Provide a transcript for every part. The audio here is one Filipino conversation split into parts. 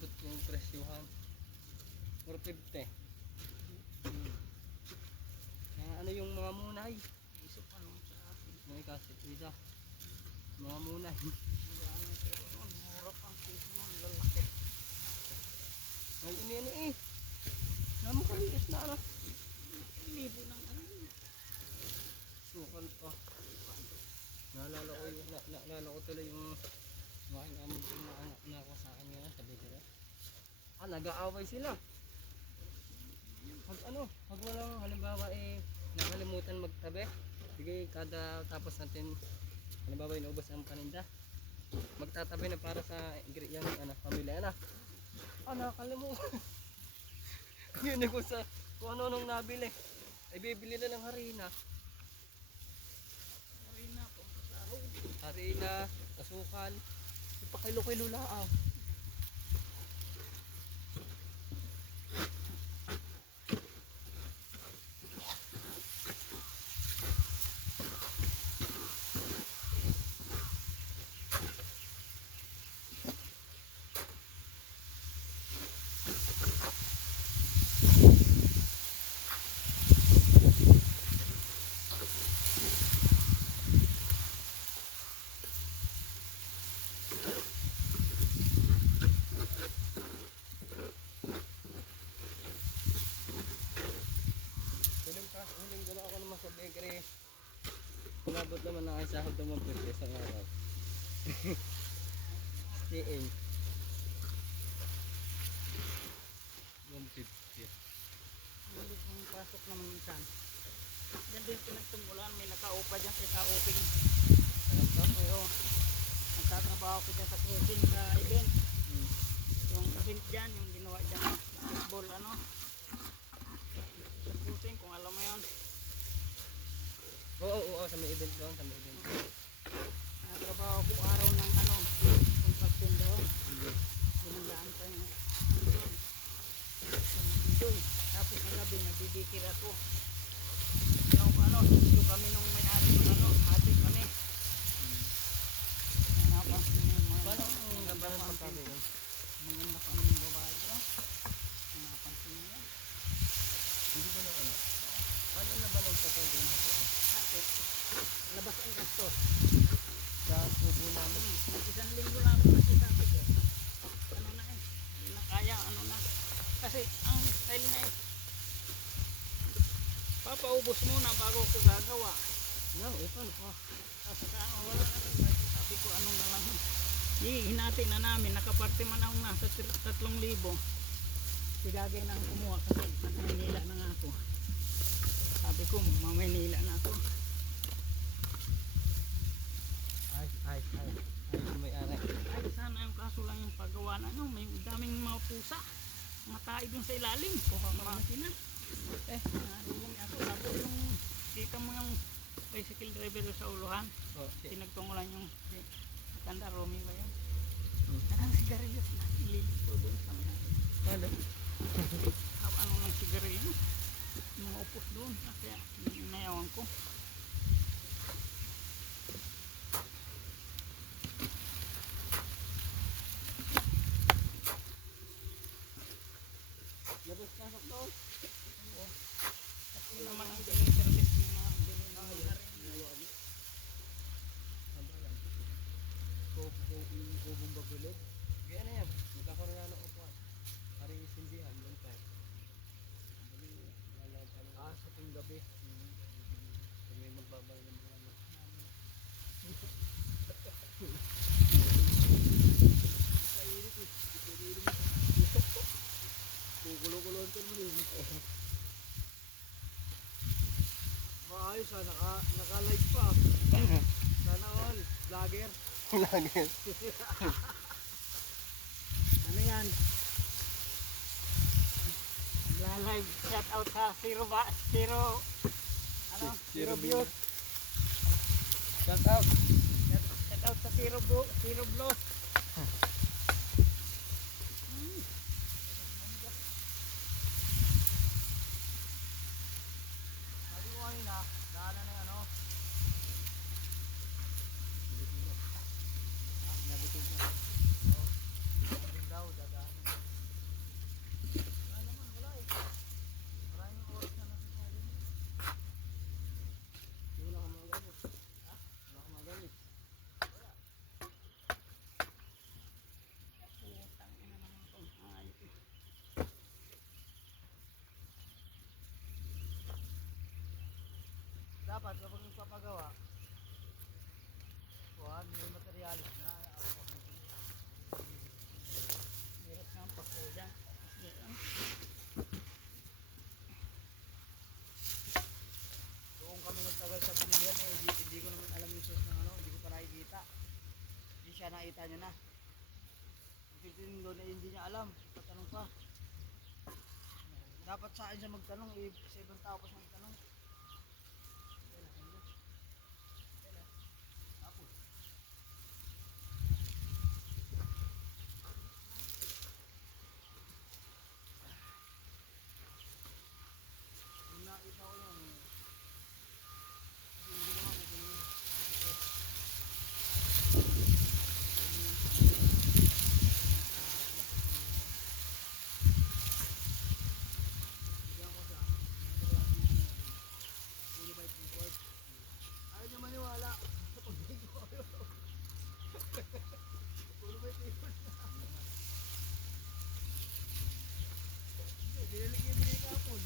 umabot yung presyuhan. 450. Ano yung mga munay? Isip ano sa akin. May kasit isa. Mga munay. Mura pang piso ng lalaki. Ay, ini eh. Naman kaliit na ano. Libo ng ano. Sukal pa. Naalala ko tuloy yung aking amog yung mga anak na ako sa akin ngayon sa Bidira. Nag-aaway sila. Pag walang halimbawa nakalimutan magtabi. Sige, kada tapos natin halimbawa inubos ang paninda. Magtatabi na para sa yung pamilya na. Nakalimutan. Yun ko sa kung ano nung nabili. Ay bibili na ng harina. Harina, asukal, ipakilo-kilo lang. Huling ko na ako naman sa bakery. Umabot naman na kayo sahod naman po siya sa araw. Staying 150. Hindi kong pasok naman minsan. Diyan din pinagtunggulan. May nakaupa dyan sa kauping. Oo. Nagtatrabaho ko dyan sa cruising sa event. Yung event dyan, yung ginawa dyan basketball sa cruising, kung alam mo yun. Oo, sa may event doon, sa may event. Nagtrabaho ko araw ng construction doon. Ginandaan pa yung doon. Tapos ng gabi nagbibikir ako. Dito kami nung may-ari ng hati kami. Napansin mo yung Paano ang gabanan pa kami doon? maganda kami yung babae doon. Napansin mo yan. Hindi ko na ano. Paano na ba nang sa doon ako? Labas ang gasto. Sa tubo namin. Isang linggo lang ako kasi sabi ko. Hindi na kaya, Kasi ang style na papaubos muna bago ko gagawa. Paano pa? Kasi wala na. Sabi ko na lang. Hinati na namin. Nakaparte man ako nasa 3,000. Sigagay na ang kumuha kasi nag-Maynila na nga ako. Sabi ko, mag-Maynila na ako. Ay, may-ari. Ay, sana yung kaso lang yung paggawa na may daming mga pusa. Matay dun sa ilalim. Makina. Narulong ako. Tapos yung kita mo yung bicycle driver sa uluhan. Pinagtungulan yung matanda Romy ba yun? Anong sigarilyo? Nililito dun sa mga. Ano? Ano ng sigarilyo? Mga upos dun. Kaya nayawan ko. Labas-pasok doon. Oo. Kasi naman ang service ng mga bili na rin. Kubong babilog. Kaya na yan. Magkakaroon na ng upuan. Hari sindihan. Doon tayo. Sa ting gabi. Kung may magbabay ng mga ano. Kainit eh. Kukulo-kulon ito mo din. Maayos naka-live pa. Sana all. Vlogger. Vlogger. Ano yan? Nagla-live shout out sa zero views. Shout out. Shout out sa zero views. Sabi ko kanina, daanan na yung nabitog na. Daw, dadaan. Dapat kapag nagpapagawa, kuhan, may materialis na. Meron nga ang paso dyan. Yan. Doon kami nagtagal sa binilihan eh, hindi ko naman alam yung source ng ano, hindi ko pa nakikita. Hindi siya nakita niya na. Titingin doon eh, hindi niya alam, patanong pa. Dapat sa akin siya magtanong eh, sa ibang tao pa siya magtanong. Tapos. Yung nakita ko yan eh. Hindi naman kung yun. Bigyan ko siya. Unified import. Ayaw niya maniwala. Pag hindi ko ayaw. Unified import na. Hindi, binalik niya binalik kapon.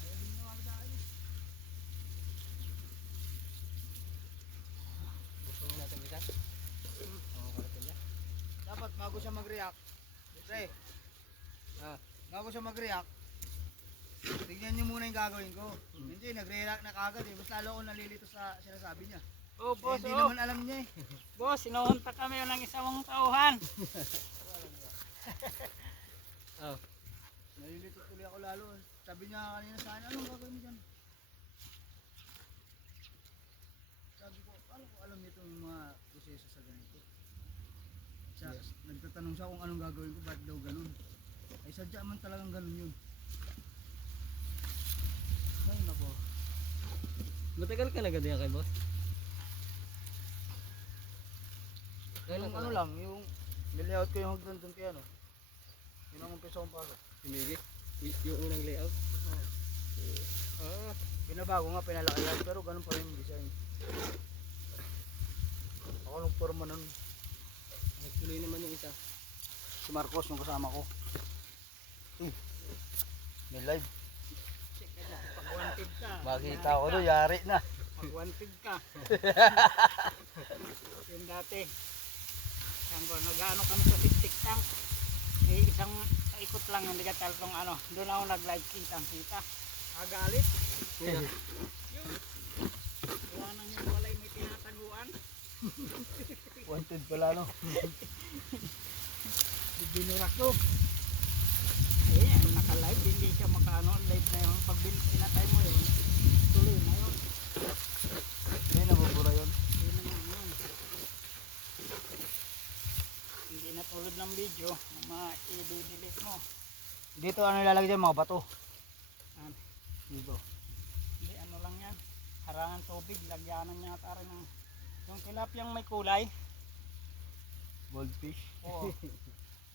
Ayaw niya maniwala sa akin. Gusto mo natin bigas? Oo, karating niya. Dapat bago siya mag-react, pre, bago siya mag-react, tignan niyo muna yung gagawin ko. Hindi, nag-react na kagad eh. Mas lalo ako nalilito sa sinasabi niya. Oh, Eh, boss, hindi oh. naman alam niya eh. Boss, sinuunta kami ng isang tauhan. Oh. Nalilito tuloy ako lalo. Sabi niya kanina sa akin, anong gagawin mo dyan? Sabi ko, paano ko alam nito yung mga proseso sa ganito? Siya, nagtatanong siya kung anong gagawin ko, ba't daw ganun? Ay sadya man talagang ganun yun. Ay nako. Matagal ka na ganyan kay boss? Yung ano lang, yung nilayout ko yung hagdan dun kay ano. Yun ang umpisa kong pasok. Humigi? Yung unang layout? Oo. Ah. Pinabago nga, pinalakihan, pero ganun pa rin yung design. Ako nung forma nun, Nagtuloy naman yung isa. si Marcos yung kasama ko. May live. Check ka na, pag wanted ka. Makita ko doon, yari na. Pag wanted ka. Yung dati. Yan ko, nag-ano kami sa septic tank. Eh, isang ikot lang yung ligatal kung ano. Doon ako nag-live kitang-kita. Agalit. Yeah. Yun. Wala nang yung walay may tinataguan. Wanted pala no. Binurak ko. Eh, naka-live. Hindi siya makaano. Live na yun. Pag pinatay mo yun, tuloy na yun. Hindi nabubura yun. Yun naman yun. Hindi na tulad ng video na ma-i-delete mo. Dito ano ilalagay dyan, mga bato. Ano? Dito. Hindi, ano lang yan. Harangan tubig. Lagyanan niya rin ng yung tilapiyang may kulay. Goldfish. Oo.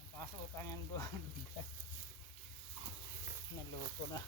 Napasukan yan doon. Naluto na.